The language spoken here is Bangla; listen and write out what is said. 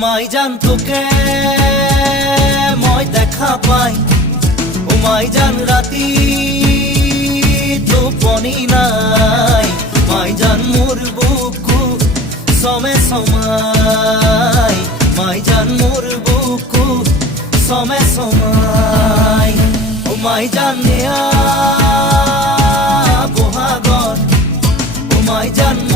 মাই জান তোকে মই দেখা পাই, ও মাই জান রাতি টোপনি নাই, মাই জান মোর বুকু সমে সমাই, মাই জান মোর বুকু সমে সমাই। ও মাই জান নেয়া বহাগর, ও মাই জান